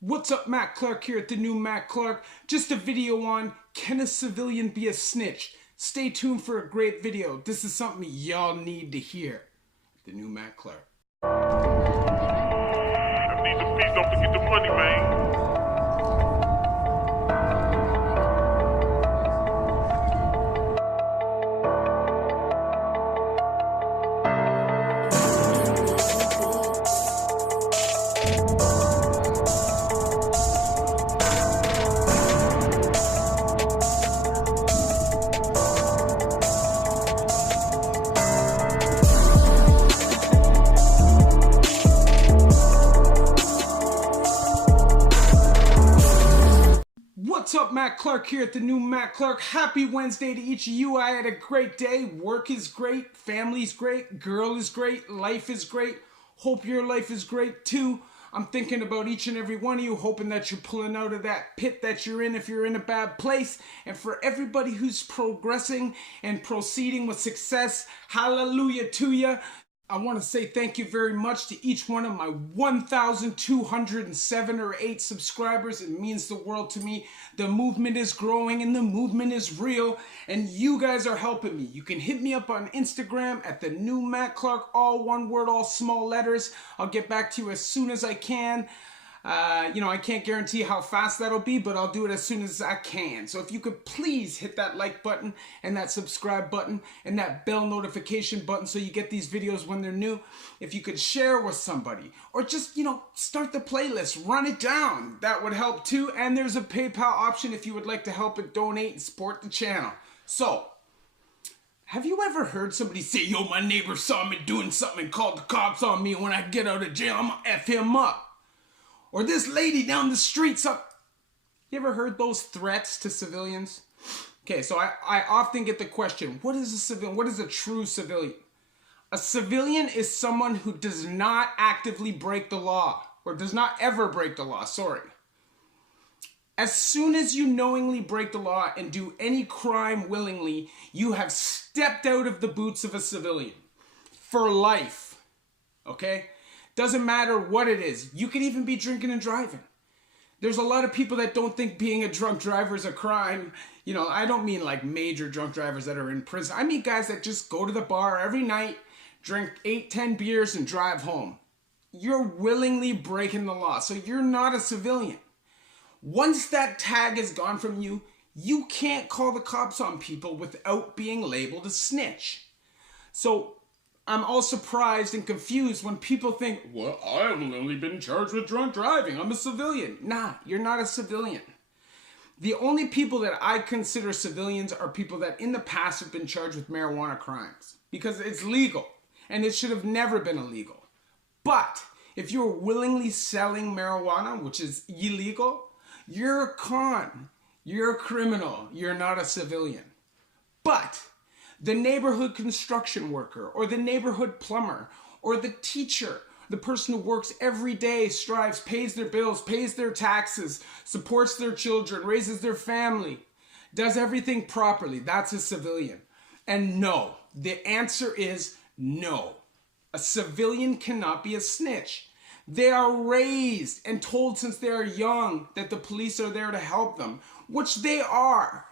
What's up, Matt Clark here at the new Matt Clark. Just a video on, can a civilian be a snitch? Stay tuned for a great video. This is something y'all need to hear. The new Matt Clark. I need the fees, don't forget the money, man. What's up, Matt Clark here at the new Matt Clark. Happy Wednesday to each of you. I had a great day. Work is great. Family's great. Girl is great. Life is great. Hope your life is great too. I'm thinking about each and every one of you, hoping that you're pulling out of that pit that you're in if you're in a bad place. And for everybody who's progressing and proceeding with success, hallelujah to you. I want to say thank you very much to each one of my 1,207 or 8 subscribers. It means the world to me. The movement is growing and the movement is real, and you guys are helping me. You can hit me up on Instagram at the new Matt Clark, all one word, all small letters. I'll get back to you as soon as I can. I can't guarantee how fast that'll be, but I'll do it as soon as I can. So if you could please hit that like button and that subscribe button and that bell notification button so you get these videos when they're new. If you could share with somebody or just, start the playlist, run it down. That would help too. And there's a PayPal option if you would like to help and donate and support the channel. So, have you ever heard somebody say, yo, my neighbor saw me doing something and called the cops on me, and when I get out of jail, I'm gonna F him up? Or this lady down the street, you ever heard those threats to civilians? Okay, so I often get the question, what is a civilian? What is a true civilian? A civilian is someone who does not actively break the law, or does not ever break the law, sorry. As soon as you knowingly break the law and do any crime willingly, you have stepped out of the boots of a civilian for life, okay? Doesn't matter what it is. You could even be drinking and driving. There's a lot of people that don't think being a drunk driver is a crime. I don't mean like major drunk drivers that are in prison. I mean guys that just go to the bar every night, drink 8-10 beers and drive home. You're willingly breaking the law, so you're not a civilian. Once that tag is gone from you, you can't call the cops on people without being labeled a snitch. So I'm all surprised and confused when people think, well, I've only been charged with drunk driving. I'm a civilian. Nah, you're not a civilian. The only people that I consider civilians are people that in the past have been charged with marijuana crimes because it's legal and it should have never been illegal. But if you're willingly selling marijuana, which is illegal, you're a con. You're a criminal. You're not a civilian. But the neighborhood construction worker or the neighborhood plumber or the teacher, the person who works every day, strives, pays their bills, pays their taxes, supports their children, raises their family, does everything properly, that's a civilian. And no, the answer is no. A civilian cannot be a snitch. They are raised and told since they are young that the police are there to help them, which they are.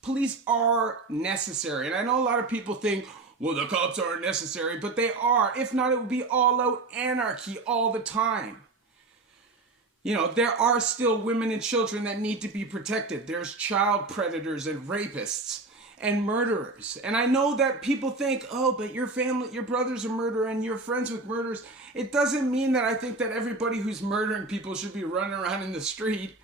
Police are necessary. And I know a lot of people think, well, the cops aren't necessary, but they are. If not, it would be all out anarchy all the time. There are still women and children that need to be protected. There's child predators and rapists and murderers. And I know that people think, oh, but your family, your brother's a murderer and you're friends with murderers. It doesn't mean that I think that everybody who's murdering people should be running around in the street.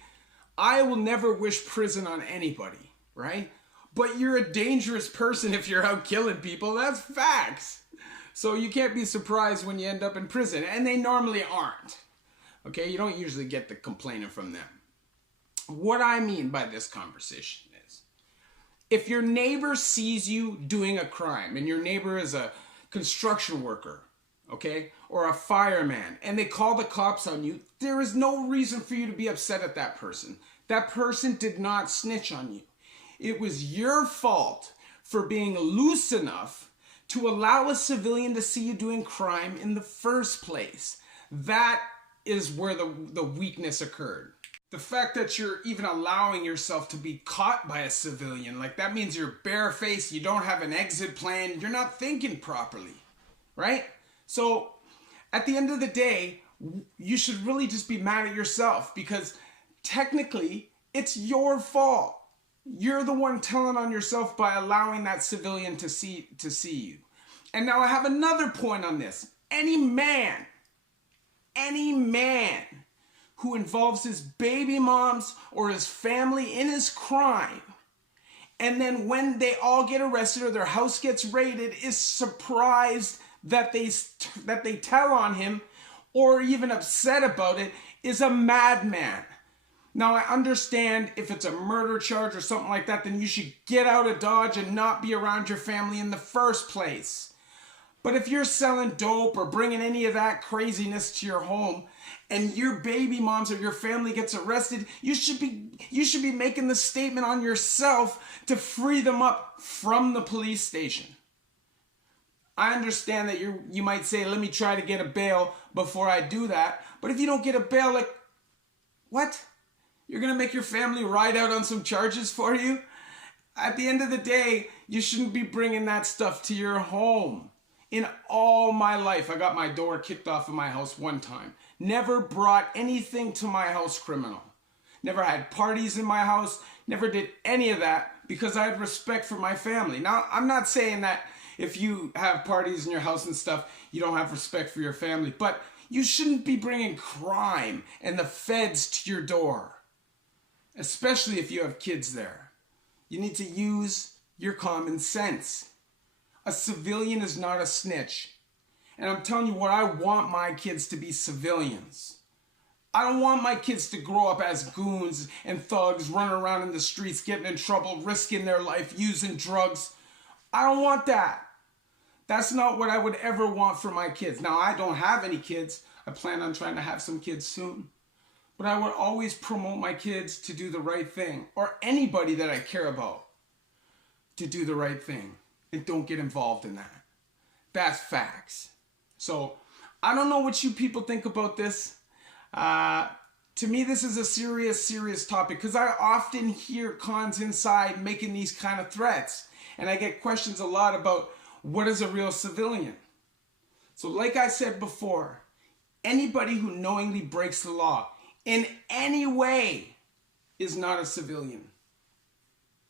I will never wish prison on anybody. Right? But you're a dangerous person if you're out killing people. That's facts. So you can't be surprised when you end up in prison. And they normally aren't. Okay? You don't usually get the complaining from them. What I mean by this conversation is, if your neighbor sees you doing a crime, and your neighbor is a construction worker, okay, or a fireman, and they call the cops on you, there is no reason for you to be upset at that person. That person did not snitch on you. It was your fault for being loose enough to allow a civilian to see you doing crime in the first place. That is where the weakness occurred. The fact that you're even allowing yourself to be caught by a civilian, like that means you're barefaced, you don't have an exit plan, you're not thinking properly, right? So at the end of the day, you should really just be mad at yourself, because technically it's your fault. You're the one telling on yourself by allowing that civilian to see you. And now I have another point on this. Any man who involves his baby moms or his family in his crime, and then when they all get arrested or their house gets raided, is surprised that they tell on him or even upset about it, is a madman. Now, I understand if it's a murder charge or something like that, then you should get out of Dodge and not be around your family in the first place. But if you're selling dope or bringing any of that craziness to your home, and your baby moms or your family gets arrested, you should be making the statement on yourself to free them up from the police station. I understand that you might say, let me try to get a bail before I do that. But if you don't get a bail, like, what? You're going to make your family ride out on some charges for you? At the end of the day, you shouldn't be bringing that stuff to your home. In all my life, I got my door kicked off of my house one time. Never brought anything to my house criminal. Never had parties in my house. Never did any of that because I had respect for my family. Now, I'm not saying that if you have parties in your house and stuff, you don't have respect for your family. But you shouldn't be bringing crime and the feds to your door. Especially if you have kids there. You need to use your common sense. A civilian is not a snitch. And I'm telling you what, I want my kids to be civilians. I don't want my kids to grow up as goons and thugs, running around in the streets, getting in trouble, risking their life, using drugs. I don't want that. That's not what I would ever want for my kids. Now, I don't have any kids. I plan on trying to have some kids soon. But I would always promote my kids to do the right thing, or anybody that I care about to do the right thing. And don't get involved in that. That's facts. So, I don't know what you people think about this. To me, this is a serious topic, because I often hear cons inside making these kind of threats. And I get questions a lot about what is a real civilian. So like I said before, anybody who knowingly breaks the law in any way is not a civilian.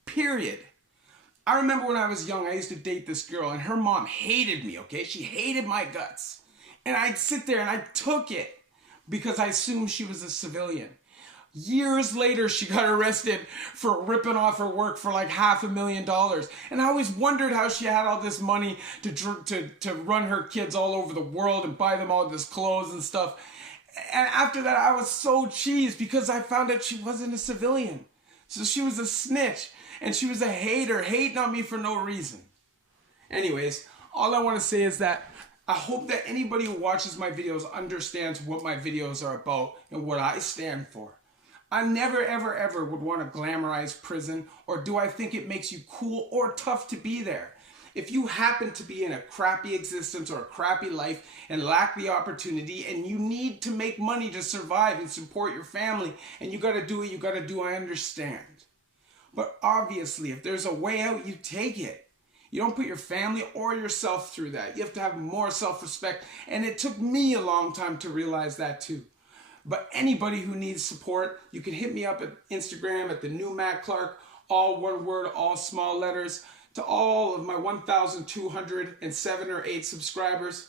Period. I remember when I was young, I used to date this girl, and her mom hated me, okay? She hated my guts. And I'd sit there and I took it because I assumed she was a civilian. Years later, she got arrested for ripping off her work for like $500,000. And I always wondered how she had all this money to run her kids all over the world and buy them all this clothes and stuff. And after that, I was so cheesed because I found out she wasn't a civilian. So she was a snitch. And she was a hater, hating on me for no reason. Anyways, all I want to say is that I hope that anybody who watches my videos understands what my videos are about and what I stand for. I never, ever would want to glamorize prison, or do I think it makes you cool or tough to be there. If you happen to be in a crappy existence or a crappy life and lack the opportunity, and you need to make money to survive and support your family, and you got to do what you got to do, I understand. But obviously, if there's a way out, you take it. You don't put your family or yourself through that. You have to have more self-respect. And it took me a long time to realize that too. But anybody who needs support, you can hit me up at Instagram at the new Matt Clark, all one word, all small letters. To all of my 1,207 or 8 subscribers,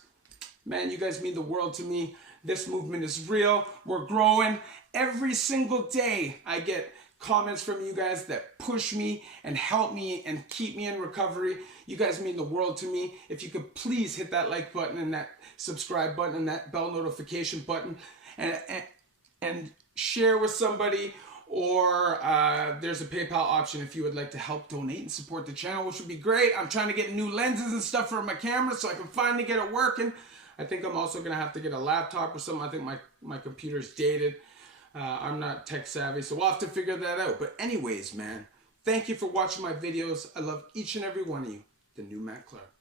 man, you guys mean the world to me. This movement is real. We're growing. Every single day I get comments from you guys that push me and help me and keep me in recovery. You guys mean the world to me. If you could please hit that like button and that subscribe button and that bell notification button, and share with somebody, or there's a PayPal option if you would like to help donate and support the channel, which would be great. I'm trying to get new lenses and stuff for my camera so I can finally get it working. I think I'm also gonna have to get a laptop or something. I think my computer's dated. I'm not tech savvy, so we'll have to figure that out. But anyways, man, thank you for watching my videos. I love each and every one of you. The new Matt Clark.